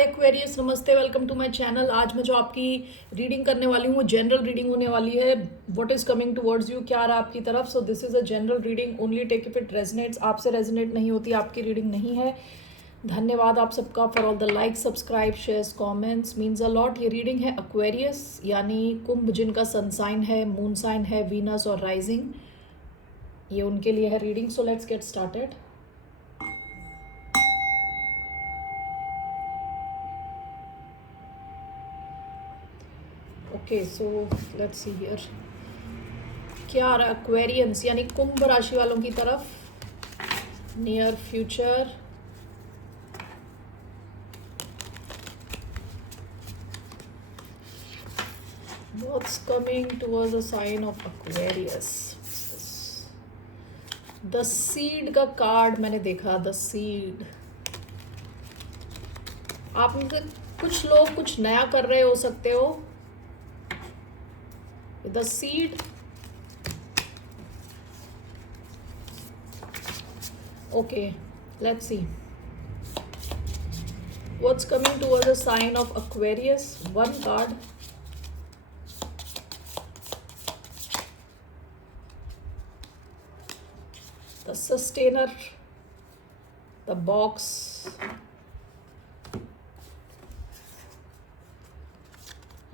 हाय Aquarius, नमस्ते, welcome to my channel. आज मैं जो आपकी रीडिंग करने वाली हूँ वो जनरल रीडिंग होने वाली है। What is coming towards you, क्या आ रहा है आपकी तरफ। So this is a general reading, only take if it resonates. आपसे रेजनेट नहीं होती आपकी रीडिंग नहीं है। धन्यवाद आप सबका for all the like, subscribe, shares, comments, means a lot. ये रीडिंग है एक्वेरियस यानी कुंभ, जिनका सन साइन है, मून साइन है वीनस और राइजिंग, ये उनके लिए है reading. So let's get started. Okay, so let's see here क्या आ रहा है एक्वेरियंस यानी कुंभ राशि वालों की तरफ। Near future, what's coming towards the sign of Aquarius. The seed का कार्ड मैंने देखा। द सीड, आप में से कुछ लोग कुछ नया कर रहे हो सकते हो। The seed, okay, let's see what's coming towards the sign of Aquarius. One card, the sustainer, the box,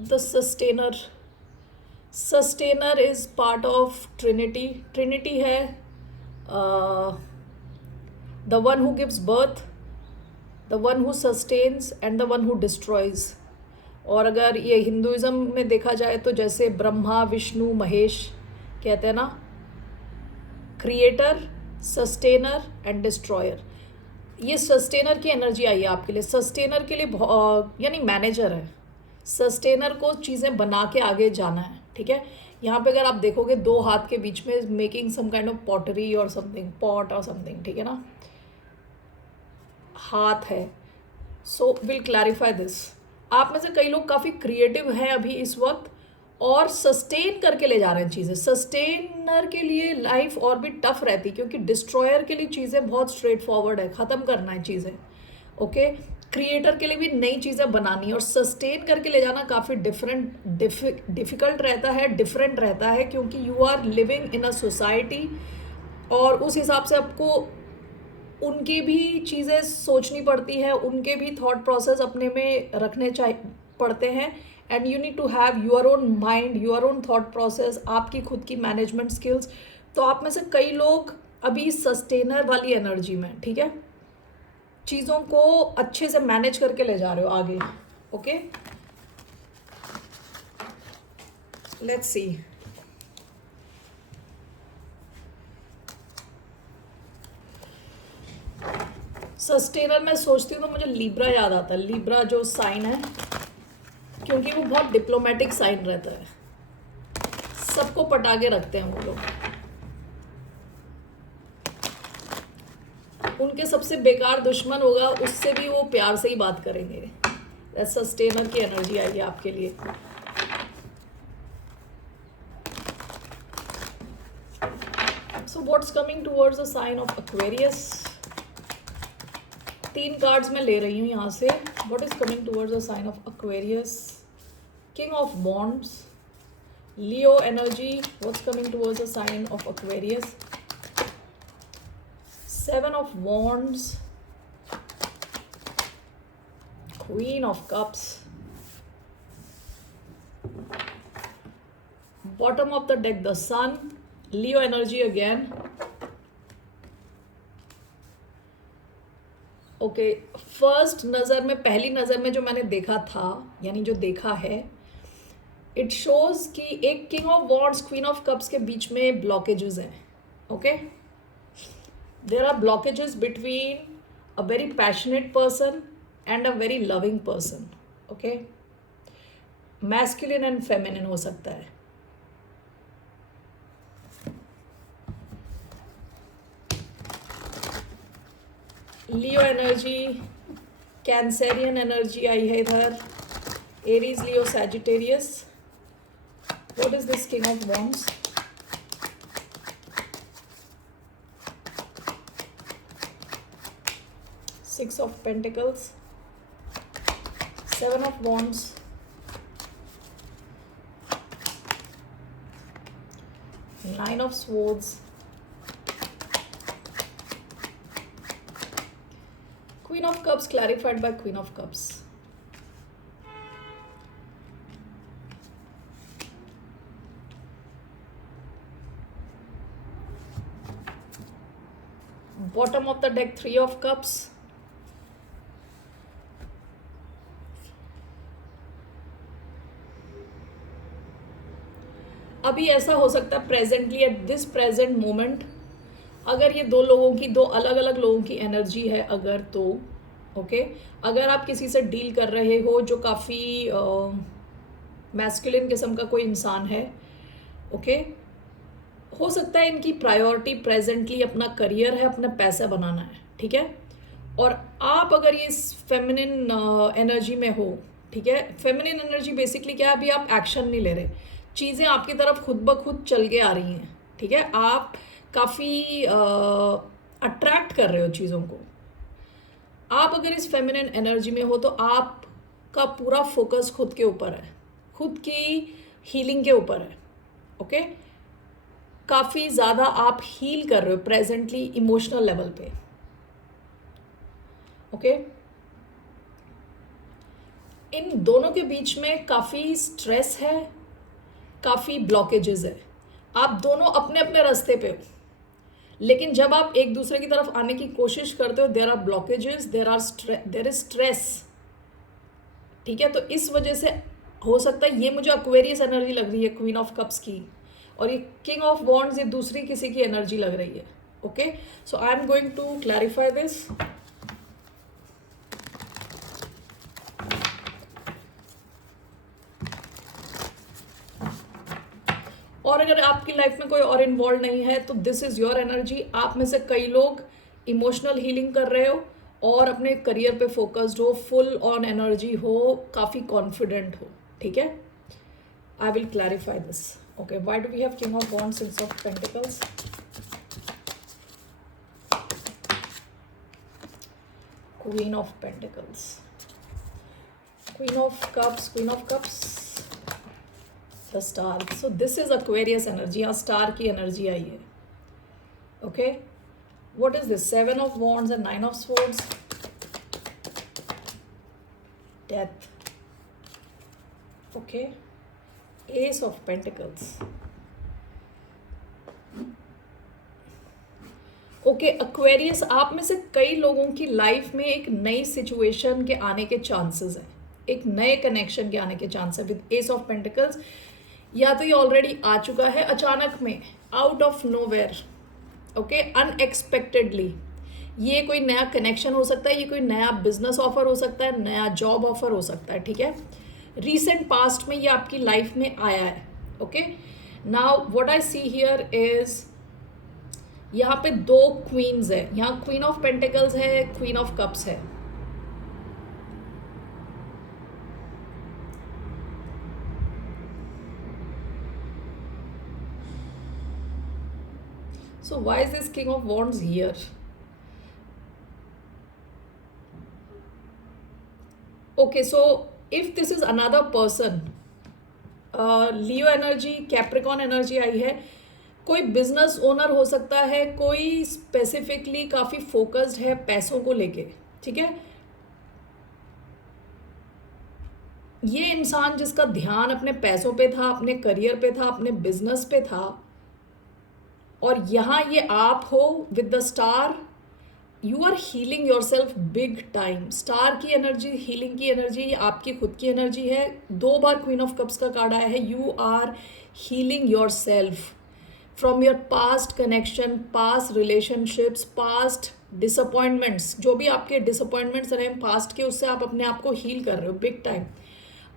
the sustainer. Sustainer is part of Trinity. Trinity है the one who gives birth, the one who sustains and the one who destroys. और अगर ये Hinduism में देखा जाए तो जैसे ब्रह्मा, विष्णु, महेश कहते हैं ना, क्रिएटर, सस्टेनर एंड डिस्ट्रॉयर। ये सस्टेनर की एनर्जी आई है आपके लिए। सस्टेनर के लिए यानी मैनेजर है। सस्टेनर को चीज़ें बना के आगे जाना है, ठीक है। यहाँ पे अगर आप देखोगे दो हाथ के बीच में making some kind of pottery और समथिंग, पॉट और समथिंग, ठीक है ना, हाथ है। So will clarify this. आप में से कई लोग काफ़ी क्रिएटिव हैं अभी इस वक्त और सस्टेन करके ले जा रहे हैं चीज़ें। सस्टेनर के लिए लाइफ और भी टफ रहती, क्योंकि डिस्ट्रॉयर के लिए चीज़ें बहुत स्ट्रेट फॉरवर्ड है, ख़त्म करना है चीज़ें। ओके, क्रिएटर के लिए भी नई चीज़ें बनानी और सस्टेन करके ले जाना काफ़ी डिफ़िकल्ट रहता है, डिफरेंट रहता है, क्योंकि you are living in a society और उस हिसाब से आपको उनकी भी चीज़ें सोचनी पड़ती है, उनके भी थॉट प्रोसेस अपने में रखने पड़ते हैं। And you need to have your own mind, your own thought process, आपकी खुद की मैनेजमेंट स्किल्स। तो आप में से कई लोग अभी सस्टेनर वाली एनर्जी में, ठीक है, चीज़ों को अच्छे से मैनेज करके ले जा रहे हो आगे। Okay, let's see. सस्टेनर मैं सोचती हूँ तो मुझे लिब्रा याद आता है। लिब्रा जो साइन है, क्योंकि वो बहुत डिप्लोमेटिक साइन रहता है, सबको पटा के रखते हैं वो लोग। उनके सबसे बेकार दुश्मन होगा, उससे भी वो प्यार से ही बात करेंगे। सस्टेनर की एनर्जी आई है आपके लिए। So what's coming towards the sign of Aquarius. 3 cards मैं ले रही हूँ यहाँ से। What is coming towards the sign of Aquarius. King of wands, Leo energy. What's coming towards the sign of Aquarius. 7 of Wands, Queen of Cups, bottom of the deck the Sun, Leo energy again. Okay, first नज़र में, पहली नज़र में जो मैंने देखा था, यानी जो देखा है, इट शोज कि एक king of wands, queen of cups के बीच में ब्लॉकेजेस हैं। Okay, there are blockages between a very passionate person and a very loving person. Okay, masculine and feminine हो सकता है। लियो एनर्जी, कैंसेरियन एनर्जी आई है इधर, Aries, Leo, Sagittarius. What is this king of wands. Six of Pentacles, 7 of Wands, Nine of Swords, Queen of Cups clarified by Queen of Cups. Bottom of the deck, Three of Cups. अभी ऐसा हो सकता है presently at this present moment, अगर ये दो लोगों की, दो अलग अलग लोगों की एनर्जी है अगर, तो ओके अगर आप किसी से डील कर रहे हो जो काफ़ी मैस्कुलिन किस्म का कोई इंसान है, ओके हो सकता है इनकी प्रायोरिटी प्रेजेंटली अपना करियर है, अपना पैसा बनाना है, ठीक है। और आप अगर ये फेमिनिन एनर्जी में हो, ठीक है, फेमिनिन एनर्जी बेसिकली क्या है, अभी आप एक्शन नहीं ले रहे, चीज़ें आपकी तरफ खुद ब खुद चल के आ रही हैं, ठीक है, आप काफ़ी अट्रैक्ट कर रहे हो चीज़ों को। आप अगर इस फेमिनिन एनर्जी में हो तो आपका पूरा फोकस खुद के ऊपर है, खुद की हीलिंग के ऊपर है, ओके काफ़ी ज़्यादा आप हील कर रहे हो प्रेजेंटली इमोशनल लेवल पे, ओके इन दोनों के बीच में काफ़ी स्ट्रेस है, काफ़ी ब्लॉकेजेस है, आप दोनों अपने अपने रास्ते पे हो, लेकिन जब आप एक दूसरे की तरफ आने की कोशिश करते हो there are blockages, there is stress, ठीक है। तो इस वजह से हो सकता है, ये मुझे एक्वेरियस एनर्जी लग रही है क्वीन ऑफ कप्स की, और ये किंग ऑफ वॉन्ड्स ये दूसरी किसी की एनर्जी लग रही है, okay so I am going to clarify this. और अगर आपकी लाइफ में कोई और इन्वॉल्व नहीं है तो दिस इज़ योर एनर्जी। आप में से कई लोग इमोशनल हीलिंग कर रहे हो और अपने करियर पे फोकस्ड हो, फुल ऑन एनर्जी हो, काफ़ी कॉन्फिडेंट हो, ठीक है। I will clarify this, okay why do we have king of wands, six of pentacles, queen of pentacles, queen of cups, the star. So this is Aquarius energy, यहाँ star की energy आई है, okay what is this, seven of wands and nine of swords, death, okay ace of pentacles, okay Aquarius आप में से कई लोगों की लाइफ में एक नई सिचुएशन के आने के चांसेस हैं, एक नए कनेक्शन के आने के चांस है विद एस ऑफ पेंटिकल्स। या तो ये ऑलरेडी आ चुका है अचानक में, out of nowhere, okay unexpectedly, ये कोई नया कनेक्शन हो सकता है, ये कोई नया बिजनेस ऑफर हो सकता है, नया जॉब ऑफर हो सकता है, ठीक है। रीसेंट पास्ट में ये आपकी लाइफ में आया है, okay now what I see here is, यहाँ पे दो क्वींस है, यहाँ क्वीन ऑफ पेंटिकल्स है, क्वीन ऑफ कप्स है, so why is this king of wands here? Okay, so if this is another person, Leo energy, Capricorn energy आई है, कोई बिजनेस ओनर हो सकता है, कोई स्पेसिफिकली काफ़ी फोकस्ड है पैसों को लेके, ठीक है। ये इंसान जिसका ध्यान अपने पैसों पे था, अपने करियर पे था, अपने बिजनेस पे था, और यहाँ ये आप हो with the star, you are healing yourself big time. Star की एनर्जी, हीलिंग की एनर्जी, ये आपकी खुद की एनर्जी है। दो बार क्वीन ऑफ कप्स का कार्ड आया है, you are healing yourself from your past connection, past relationships, past disappointments, जो भी आपके डिसअपॉइंटमेंट्स रहे पास्ट के, उससे आप अपने आप को हील कर रहे हो बिग टाइम।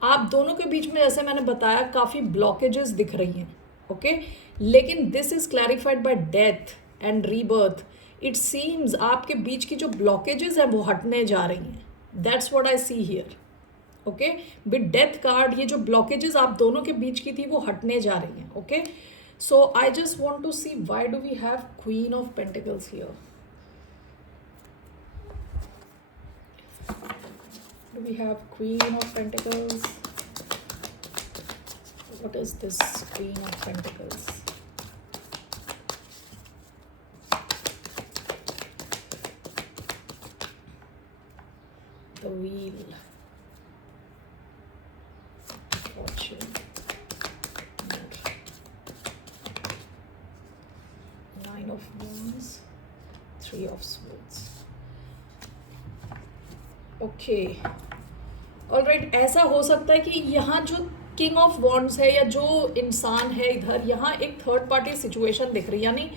आप दोनों के बीच में, जैसे मैंने बताया, काफ़ी ब्लॉकेजेस दिख रही हैं, ओके लेकिन this is clarified bye death and rebirth. It seems आपके बीच की जो ब्लॉकेजेस है वो हटने जा रही हैं, that's what I see here, okay with death card ये जो ब्लॉकेजेस आप दोनों के बीच की थी वो हटने जा रही हैं, okay so I just want to see why do we have queen of pentacles here, do we have? Queen of Pentacles. What is this Queen of Pentacles? The Wheel. Fortune. Nine of Wands. Three of Swords. Okay, alright. ऐसा हो सकता है कि यहाँ जो king of wands है या जो इंसान है इधर, यहाँ एक थर्ड पार्टी सिचुएशन दिख रही है, यानी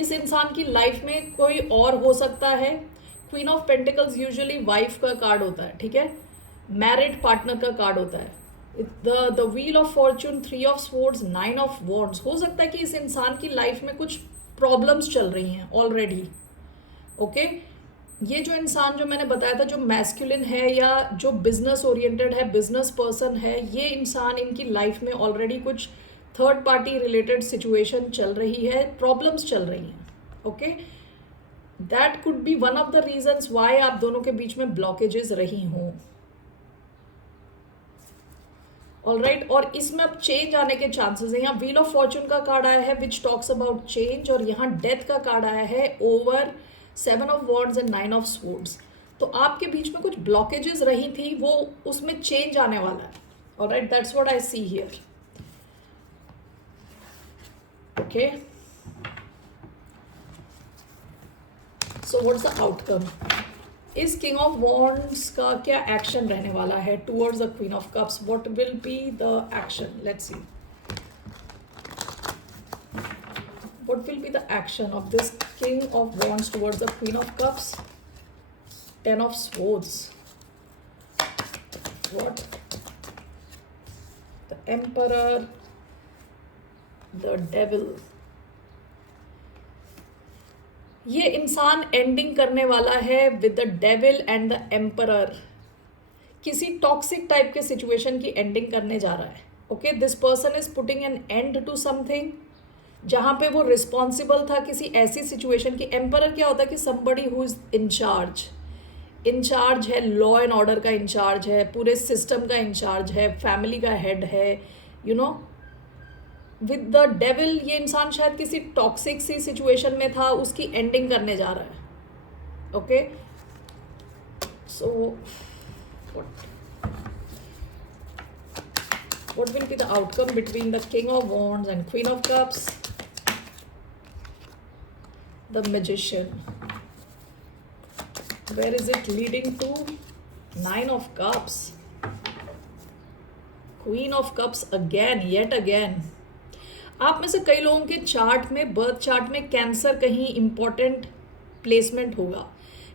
इस इंसान की लाइफ में कोई और हो सकता है। Queen of pentacles usually wife का कार्ड होता है, ठीक है, मैरिड पार्टनर का कार्ड होता है। The wheel of Fortune, three of swords, nine of wands. हो सकता है कि इस इंसान की लाइफ में कुछ प्रॉब्लम्स चल रही हैं ऑलरेडी। ओके, ये जो इंसान जो मैंने बताया था, जो मैस्कुलिन है या जो बिजनेस ओरिएंटेड है, बिजनेस पर्सन है, ये इंसान, इनकी लाइफ में ऑलरेडी कुछ थर्ड पार्टी रिलेटेड सिचुएशन चल रही है, प्रॉब्लम्स चल रही हैं। Okay, that could be one of the reasons why आप दोनों के बीच में ब्लॉकेजेस रही हों। ऑलराइट, और इसमें अब चेंज आने के चांसेस हैं। यहाँ व्हील ऑफ फॉर्चून का कार्ड आया है विच टॉक्स अबाउट चेंज, और यहाँ डेथ का कार्ड आया है over seven of wands and nine of swords. तो आपके बीच में कुछ ब्लॉकेजेस रही थी, वो उसमें चेंज आने वाला है। Alright, that's what I see here. Okay, so what's the outcome? इस किंग ऑफ वॉन्ड्स का क्या एक्शन रहने वाला है towards the queen of cups? What will be the action? Let's see. What will be the action of this King of Wands towards the Queen of Cups? Ten of Swords. What? The Emperor. The Devil. ये इंसान ending करने वाला है with the devil and the emperor. किसी toxic type के situation की ending करने जा रहा है। Okay, this person is putting an end to something जहाँ पे वो रिस्पॉन्सिबल था किसी ऐसी सिचुएशन की। एम्परर क्या होता है कि समबडी हु इज इंचार्ज है, लॉ एंड ऑर्डर का इंचार्ज है, पूरे सिस्टम का इंचार्ज है, फैमिली का हेड है, you know. With the devil ये इंसान शायद किसी टॉक्सिक सी सिचुएशन में था, उसकी एंडिंग करने जा रहा है। Okay, so what will be the outcome between the King of Wands and Queen of Cups? The Magician. Where is it leading to? Nine of Cups. Queen of Cups again, yet again. आप में से कई लोगों के chart में, birth chart में cancer कहीं important placement होगा,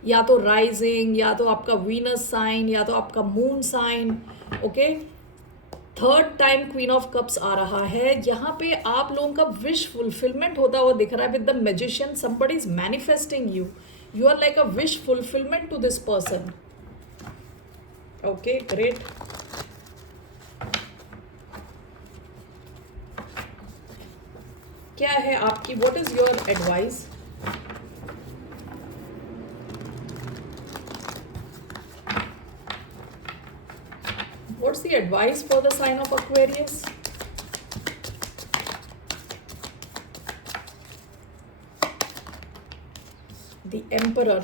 या तो राइजिंग, या तो आपका वीनस साइन, या तो आपका moon sign. Okay, third time queen of cups आ रहा है। यहाँ पे आप लोगों का विश फुलफिलमेंट होता हुआ दिख रहा है with the magician. Somebody is manifesting you, you are like a wish fulfilment to this person. Okay, great. क्या है आपकी, what is your advice? What's the advice for the sign of Aquarius? The Emperor,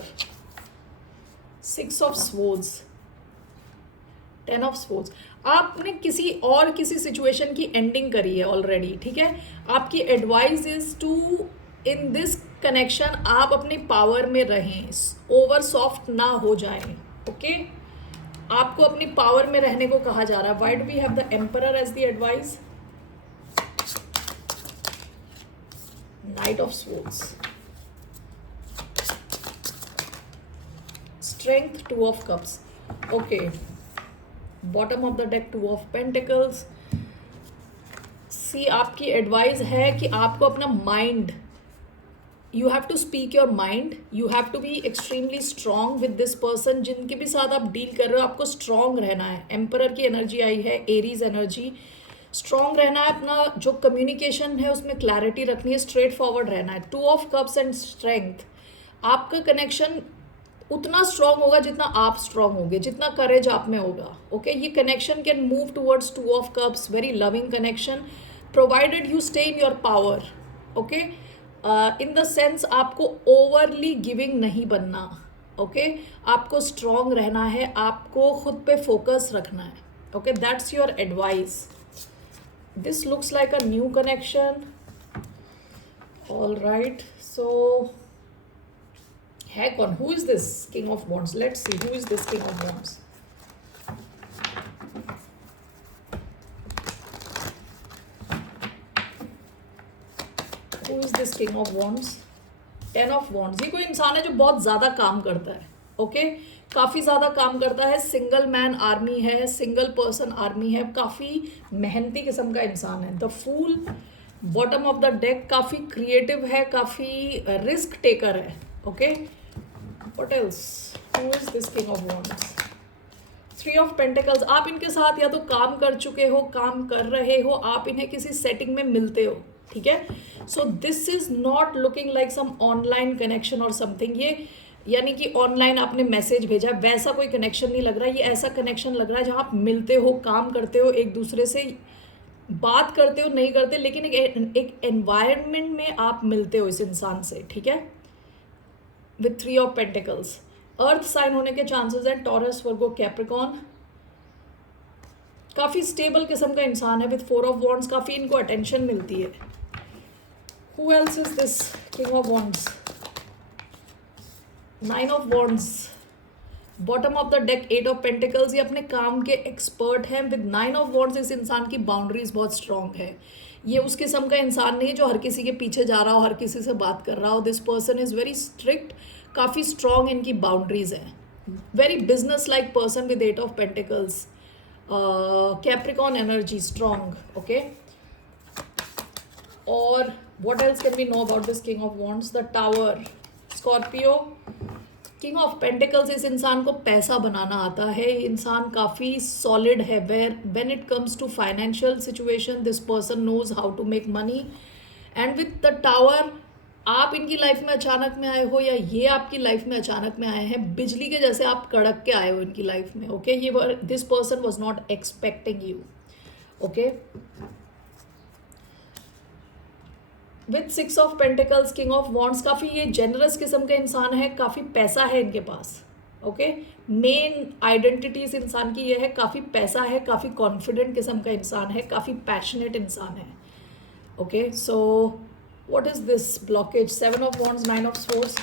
Six of Swords, Ten of Swords. आपने किसी situation की ending करी है already, ठीक है। आपकी advice is to, in this connection आप अपनी पावर में रहें, ओवर सॉफ्ट ना हो जाएं। ओके, आपको अपनी पावर में रहने को कहा जा रहा है। Why do we have the emperor as the advice? Knight of swords, strength, two of cups. Okay, bottom of the deck, two of pentacles. See, आपकी एडवाइस है कि आपको अपना mind, you have to speak your mind, you have to be extremely strong with this person। जिनके भी साथ आप deal कर रहे हो आपको स्ट्रॉन्ग रहना है। एम्परर की एनर्जी आई है, एरीज एनर्जी। स्ट्रॉन्ग रहना है, अपना जो कम्युनिकेशन है उसमें क्लैरिटी रखनी है, स्ट्रेट फॉरवर्ड रहना है। To of cups and strength, आपका कनेक्शन उतना स्ट्रांग होगा जितना आप स्ट्रांग होगे, जितना करेज आप में होगा। ओके, ये connection can move towards to of cups, very loving connection, provided you stay in your power. Okay, in the sense आपको ओवरली गिविंग नहीं बनना। ओके, आपको स्ट्रांग रहना है, आपको खुद पे फोकस रखना है। Okay, that's your advice. This looks like a new connection. All right, so है कौन? Who is this king of wands? Let's see who is this king of wands. Who is this king of wands? 10 of wands. ये कोई इंसान है जो बहुत ज़्यादा काम करता है। ओके, काफ़ी ज़्यादा काम करता है, सिंगल मैन आर्मी है, सिंगल पर्सन आर्मी है, काफ़ी मेहनती किस्म का इंसान है। The fool, bottom of the deck, काफ़ी क्रिएटिव है, काफ़ी रिस्क टेकर है। Okay, what else? Who is this king of wands? 3 of pentacles. आप इनके साथ या तो काम कर चुके हो, काम कर रहे हो, आप इन्हें किसी सेटिंग में मिलते हो। ठीक है, so this is not looking like some online connection और समथिंग। ये यानी कि ऑनलाइन आपने मैसेज भेजा, वैसा कोई कनेक्शन नहीं लग रहा है। ये ऐसा कनेक्शन लग रहा है जहाँ आप मिलते हो, काम करते हो, एक दूसरे से बात करते हो, नहीं करते, लेकिन एक एनवायरनमेंट में आप मिलते हो इस इंसान से। ठीक है, with 3 of pentacles. Earth sign होने के चांसेस हैं, टॉरस, वर्गो, कैप्रिकॉन। काफ़ी स्टेबल किस्म का इंसान है विथ 4 ऑफ वॉन्ड्स, काफ़ी इनको अटेंशन मिलती है। Who else is this king of wands? 9 of wands, bottom of the deck 8 of pentacles. ये अपने काम के एक्सपर्ट हैं। विद 9 ऑफ वॉन्ड्स इस इंसान की बाउंड्रीज बहुत स्ट्रांग है। ये उस किस्म का इंसान नहीं जो हर किसी के पीछे जा रहा हो, हर किसी से बात कर रहा हो। This person is very strict, काफ़ी स्ट्रांग इनकी बाउंड्रीज हैं। Very business like person with 8 of pentacles, Capricorn energy strong. Okay, और what else can we know about this king of wands? The tower, Scorpio, king of pentacles. इस इंसान को पैसा बनाना आता है, ये इंसान काफ़ी सॉलिड है। When it comes to financial situation, this person knows how to make money. And with the tower, आप इनकी लाइफ में अचानक में आए हो या ये आपकी लाइफ में अचानक में आए हैं, बिजली के जैसे आप कड़क के आए हो इनकी लाइफ में। ओके, ये this person was not expecting you. Okay, with 6 of pentacles, king of wands, काफ़ी ये जेनरस किस्म का इंसान है, काफ़ी पैसा है इनके पास। ओके, मेन आइडेंटिटी इस इंसान की ये है, काफ़ी पैसा है, काफ़ी कॉन्फिडेंट किस्म का इंसान है, काफ़ी पैशनेट इंसान है। Okay, so what is this blockage? 7 of wands, 9 of swords,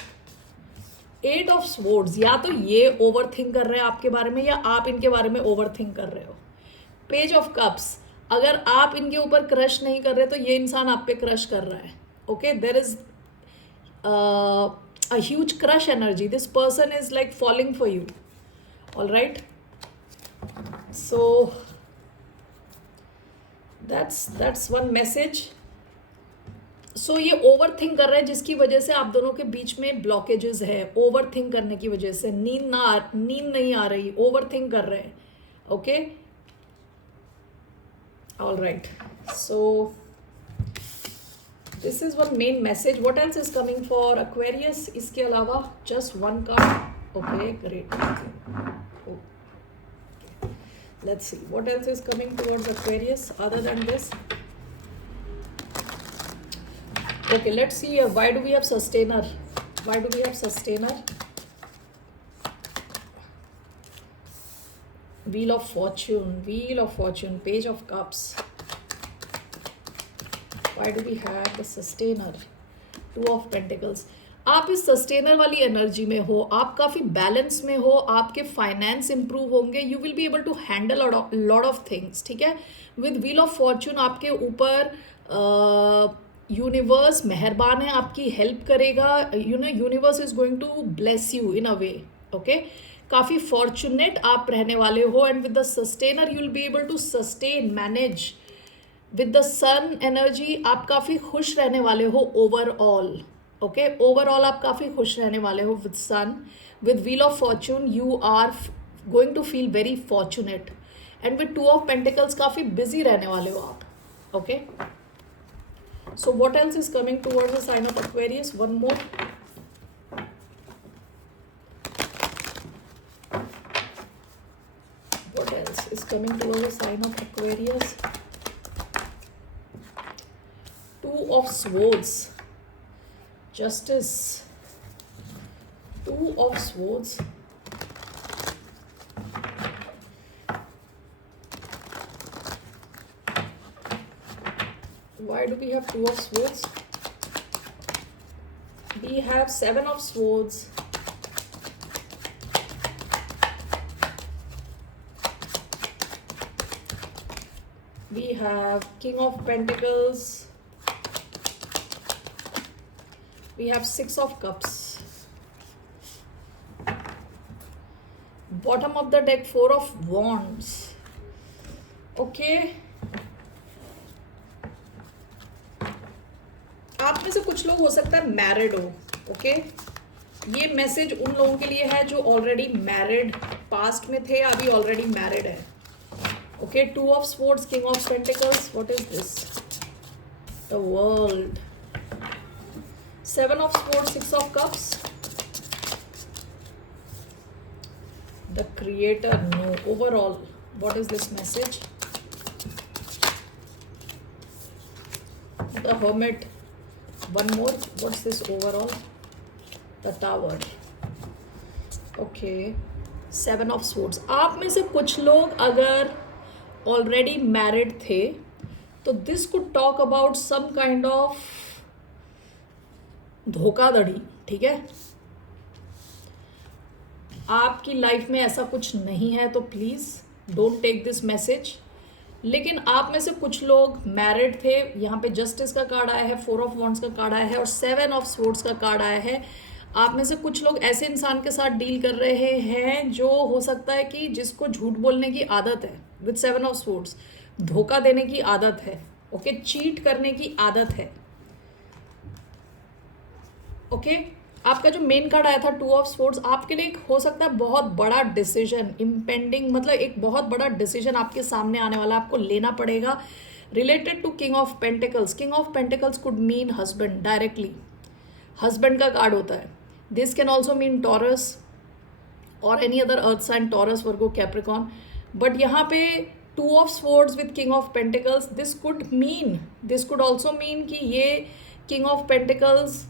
8 of swords. या तो ये ओवर थिंक कर रहे हैं आपके बारे में या आप इनके बारे में ओवर थिंक कर रहे हो। पेज ऑफ कप्स, अगर आप इनके ऊपर क्रश नहीं कर रहे तो ये इंसान आप पे क्रश कर रहा है। Okay, there is a huge crush energy, this person is like falling for you. All right, so that's one message. So ये ओवर थिंक कर रहे हैं जिसकी वजह से आप दोनों के बीच में ब्लॉकेजेस है। ओवर थिंक करने की वजह से नींद नहीं आ रही, ओवर थिंक कर रहे हैं। Okay, all right, so this is one main message. What else is coming for Aquarius? इसके अलावा just one card. Okay, great. Okay. Let's see what else is coming towards Aquarius other than this. Okay, let's see. Why do we have sustainer? Why do we have sustainer? Wheel of Fortune, Page of Cups. Why do we have the sustainer? 2 of Pentacles. आप इस sustainer वाली energy में हो, आप काफ़ी balance में हो, आपके फाइनेंस इंप्रूव होंगे, you will be able to handle lot of things. ठीक है, विद व्हील ऑफ फॉर्च्यून आपके ऊपर यूनिवर्स मेहरबान है, आपकी हेल्प करेगा। Universe is going to bless you in a way. Okay, काफ़ी फॉर्चुनेट आप रहने वाले हो। And with the sustainer you will be able to sustain, manage. With the sun energy आप काफ़ी खुश रहने वाले हो ओवरऑल। ओके, ओवरऑल आप काफ़ी खुश रहने वाले हो with sun. With wheel of fortune you are going to feel very fortunate. And with 2 of pentacles काफ़ी बिजी रहने वाले हो आप। Okay, so what else is coming towards the sign of Aquarius? One more. is coming towards the sign of Aquarius. Two of Swords, Justice, Two of Swords, why do we have Two of Swords? We have Seven of Swords, we have King of Pentacles, we have Six of Cups, bottom of the deck Four of Wands. Okay, आप में से कुछ लोग हो सकता है married हो. Okay, ये मैसेज उन लोगों के लिए है जो ऑलरेडी मैरिड पास्ट में थे, अभी ऑलरेडी मैरिड है. Okay, two of swords, king of pentacles, what is this? The world, seven of swords, six of cups, the creator. No, overall what is this message? The hermit. One more. What's this overall? The Tower. Okay. Seven of Swords. आप में से कुछ लोग अगर already married थे तो this could talk about some kind of धोखाधड़ी. ठीक है, आपकी लाइफ में ऐसा कुछ नहीं है तो please don't take this message. लेकिन आप में से कुछ लोग मैरिड थे. यहाँ पे जस्टिस का कार्ड आया है, फोर ऑफ वॉन्ड्स का कार्ड आया है और सेवन ऑफ स्वॉर्ड्स का कार्ड आया है. आप में से कुछ लोग ऐसे इंसान के साथ डील कर रहे हैं जो हो सकता है कि जिसको झूठ बोलने की आदत है. विद सेवन ऑफ स्वॉर्ड्स, धोखा देने की आदत है. ओके, चीट करने की आदत है. ओके, आपका जो मेन कार्ड आया था टू ऑफ स्वॉर्ड्स, आपके लिए हो सकता है बहुत बड़ा डिसीजन इम्पेंडिंग, मतलब एक बहुत बड़ा डिसीजन आपके सामने आने वाला, आपको लेना पड़ेगा related to king of pentacles. King of pentacles could mean husband, directly husband का कार्ड होता है. This can also mean Taurus और any other earth sign, Taurus, Virgo, Capricorn. But यहाँ पे two of swords with king of pentacles, this could also mean कि ये king of pentacles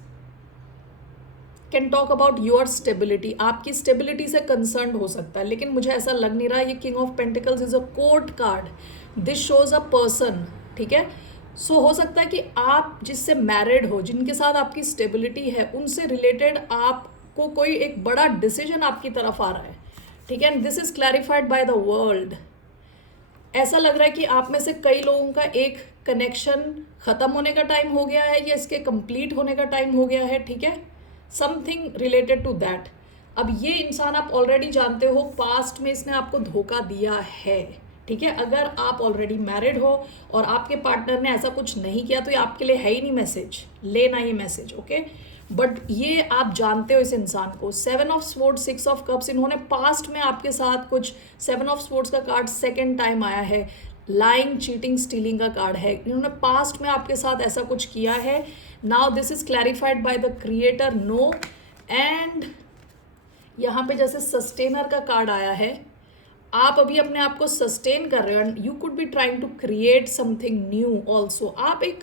can talk about your stability. आपकी stability से concern हो सकता है, लेकिन मुझे ऐसा लग नहीं रहा. ये king of pentacles is a court card. This shows a person. ठीक है, सो हो सकता है कि आप जिससे मैरिड हो, जिनके साथ आपकी स्टेबिलिटी है, उनसे रिलेटेड आपको कोई एक बड़ा डिसीजन आपकी तरफ आ रहा है. ठीक है, and this is clarified by the world. ऐसा लग रहा है कि आप में से कई लोगों का एक कनेक्शन खत्म होने का टाइम हो गया है या इसके कंप्लीट होने का टाइम हो गया है. ठीक है, समथिंग रिलेटेड टू दैट. अब ये इंसान आप ऑलरेडी जानते हो, पास्ट में इसने आपको धोखा दिया है. ठीक है, अगर आप ऑलरेडी मैरिड हो और आपके पार्टनर ने ऐसा कुछ नहीं किया तो ये आपके लिए है ही नहीं मैसेज, लेना ये मैसेज. ओके, बट ये आप जानते हो इस इंसान को. Seven of swords, six of cups, इन्होंने पास्ट में आपके साथ कुछ, सेवन ऑफ स्वॉर्ड्स का कार्ड सेकेंड टाइम आया है, लाइंग, चीटिंग, स्टीलिंग का कार्ड है. इन्होंने पास्ट में आपके साथ ऐसा कुछ किया है. Now this is clarified by the creator. No, and यहाँ पे जैसे सस्टेनर का कार्ड आया है, आप अभी अपने आप को सस्टेन कर रहे हो and you could be trying to create something new also. आप एक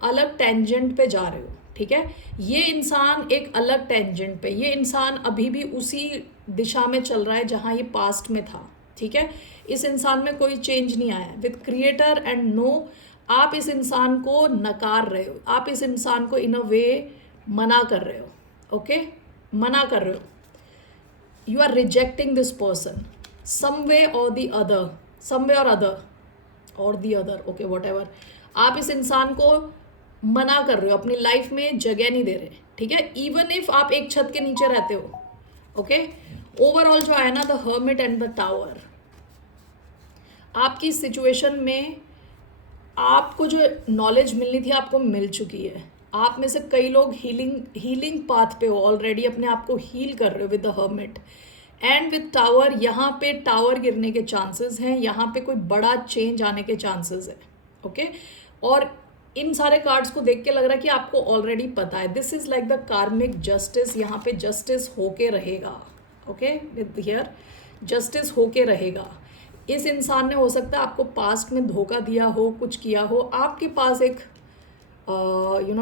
अलग टेंजेंट पे जा रहे हो. ठीक है, ये इंसान एक अलग टेंजेंट पे, ये इंसान अभी भी उसी दिशा में चल रहा है जहाँ ये पास्ट में था. ठीक है, इस इंसान में कोई चेंज नहीं आया. विद क्रिएटर एंड नो, आप इस इंसान को नकार रहे हो, आप इस इंसान को इन अ वे मना कर रहे हो. ओके, मना कर रहे हो. You are rejecting this person some way or the other, some way or other or the other. Okay, whatever. आप इस इंसान को मना कर रहे हो, अपनी लाइफ में जगह नहीं दे रहे. ठीक है, इवन इफ आप एक छत के नीचे रहते हो. ओके, ओवरऑल जो आया ना, the hermit and the tower, आपकी सिचुएशन में आपको जो नॉलेज मिलनी थी आपको मिल चुकी है. आप में से कई लोग हीलिंग पाथ पे हो, ऑलरेडी अपने आप को हील कर रहे हो with the hermit and with tower. यहाँ पे टावर गिरने के चांसेस हैं, यहाँ पे कोई बड़ा चेंज आने के चांसेस है. ओके, और इन सारे कार्ड्स को देख के लग रहा है कि आपको ऑलरेडी पता है. दिस इज लाइक द कार्मिक जस्टिस. यहाँ पे जस्टिस होके रहेगा. ओके, विद हियर जस्टिस होके रहेगा. इस इंसान ने हो सकता है आपको पास्ट में धोखा दिया हो, कुछ किया हो, आपके पास एक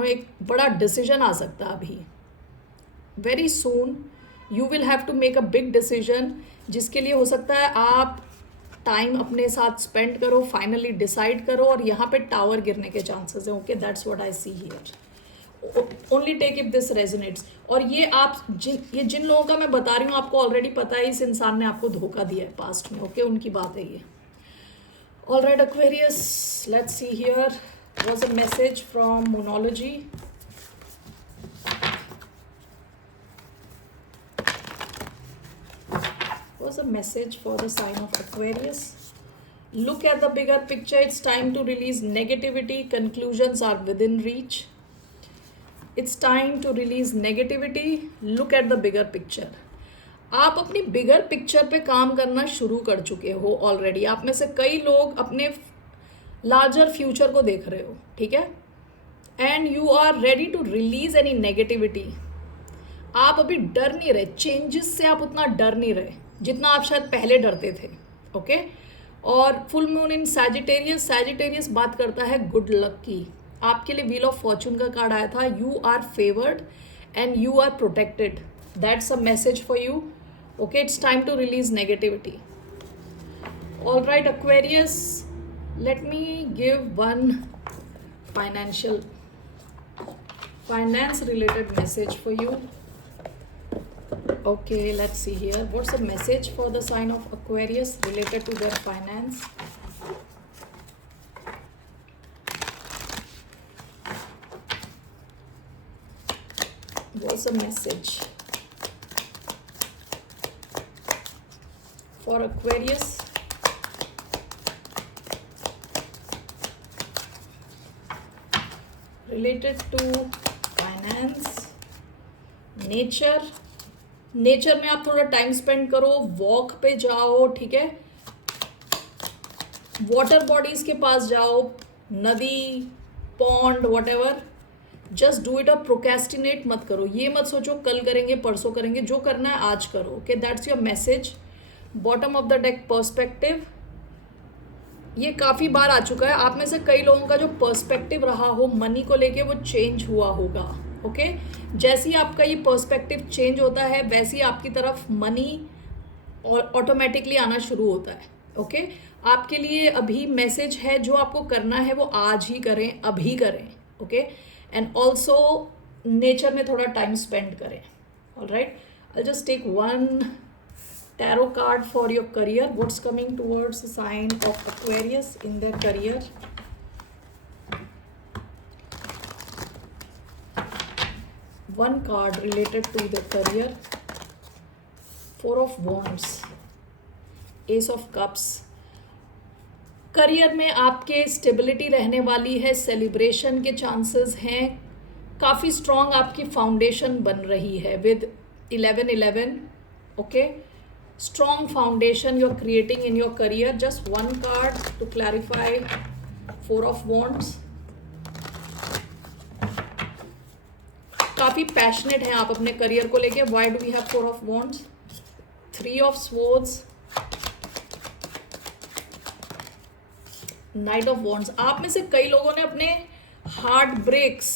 एक बड़ा डिसीजन आ सकता है अभी। Very soon you will have to make a big decision, जिसके लिए हो सकता है आप टाइम अपने साथ स्पेंड करो, फाइनली डिसाइड करो, और यहाँ पे टावर गिरने के चांसेस हैं। Okay, that's what I see here. Only take if this resonates. और ये आप जिन लोगों का मैं बता रही हूँ, आपको ऑलरेडी पता है इस इंसान ने आपको धोखा दिया है पास्ट में। ओके, उनकी बात है ये। Alright Aquarius, let's see here was a message from monology. Was a message for the sign of Aquarius. Look at the bigger picture. It's time to release negativity. Conclusions are within reach. It's time to release negativity. Look at the bigger picture. आप अपनी bigger picture पे काम करना शुरू कर चुके हो already. आप में से कई लोग अपने लार्जर फ्यूचर को देख रहे हो, ठीक है, and you are ready to release any negativity. आप अभी डर नहीं रहे, चेंजेस से आप उतना डर नहीं रहे जितना आप शायद पहले डरते थे। ओके, और full moon in Sagittarius, Sagittarius बात करता है गुड लक की। आपके लिए व्हील ऑफ फॉर्चून का कार्ड आया था। You are favoured and you are protected. That's a message for you. Okay, it's time to release negativity. All right Aquarius, let me give one finance related message for you. Okay, let's see here. What's the message for the sign of Aquarius related to their finance? What's the message for Aquarius? Related to finance, nature. Nature में आप थोड़ा time spend करो, walk पे जाओ, ठीक है, water bodies के पास जाओ, नदी, pond, whatever, just do it. अब प्रोकेस्टिनेट मत करो, ये मत सोचो कल करेंगे परसों करेंगे, जो करना है आज करो। Okay, that's your message. Bottom of the deck perspective, ये काफ़ी बार आ चुका है। आप में से कई लोगों का जो पर्सपेक्टिव रहा हो मनी को लेके वो चेंज हुआ होगा। ओके, जैसे ही आपका ये पर्सपेक्टिव चेंज होता है वैसे ही आपकी तरफ मनी ऑटोमेटिकली आना शुरू होता है। ओके, आपके लिए अभी मैसेज है, जो आपको करना है वो आज ही करें, अभी करें। ओके, एंड ऑल्सो नेचर में थोड़ा टाइम स्पेंड करें। Alright, I just take one tarot card for your career. What's coming towards the sign of Aquarius in their career? One card related to the career. Four of Wands, Ace of Cups. Career में आपके stability रहने वाली है, celebration के chances हैं, काफ़ी strong आपकी foundation बन रही है with 11-11. Okay, strong foundation you're creating in your career. Just one card to clarify. Four of Wands. काफी पैशनेट हैं आप अपने करियर को लेके. Why do we have Four of Wands? Three of Swords, Knight of Wands. आप में से कई लोगों ने अपने हार्ट ब्रेक्स,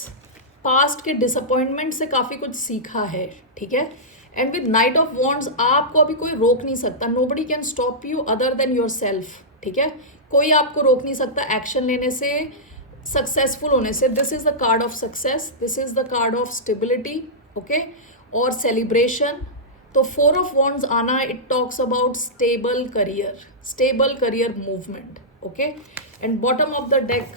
पास्ट के डिसअपॉइंटमेंट से काफी कुछ सीखा है, ठीक है. And with night of wands आपको अभी कोई रोक नहीं सकता. Nobody can stop you other than your self, ठीक है. कोई आपको रोक नहीं सकता एक्शन लेने से, सक्सेसफुल होने से. This is the card of success, this is the card of stability, okay, और सेलिब्रेशन. तो फोर ऑफ वॉन्ड्स आना, it talks about stable career movement. Okay, and bottom of the deck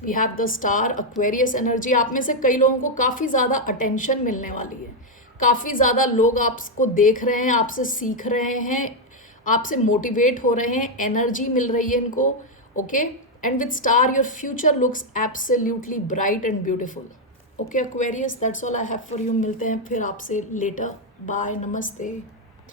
we have the star, Aquarius energy. आप में से कई लोगों को काफ़ी ज़्यादा अटेंशन मिलने वाली है. काफ़ी ज़्यादा लोग आपको देख रहे हैं, आपसे सीख रहे हैं, आपसे मोटिवेट हो रहे हैं, एनर्जी मिल रही है इनको. Okay, and with star your future looks absolutely bright and beautiful. Okay Aquarius, that's all I have for you. मिलते हैं फिर आपसे लेटर. बाय, नमस्ते.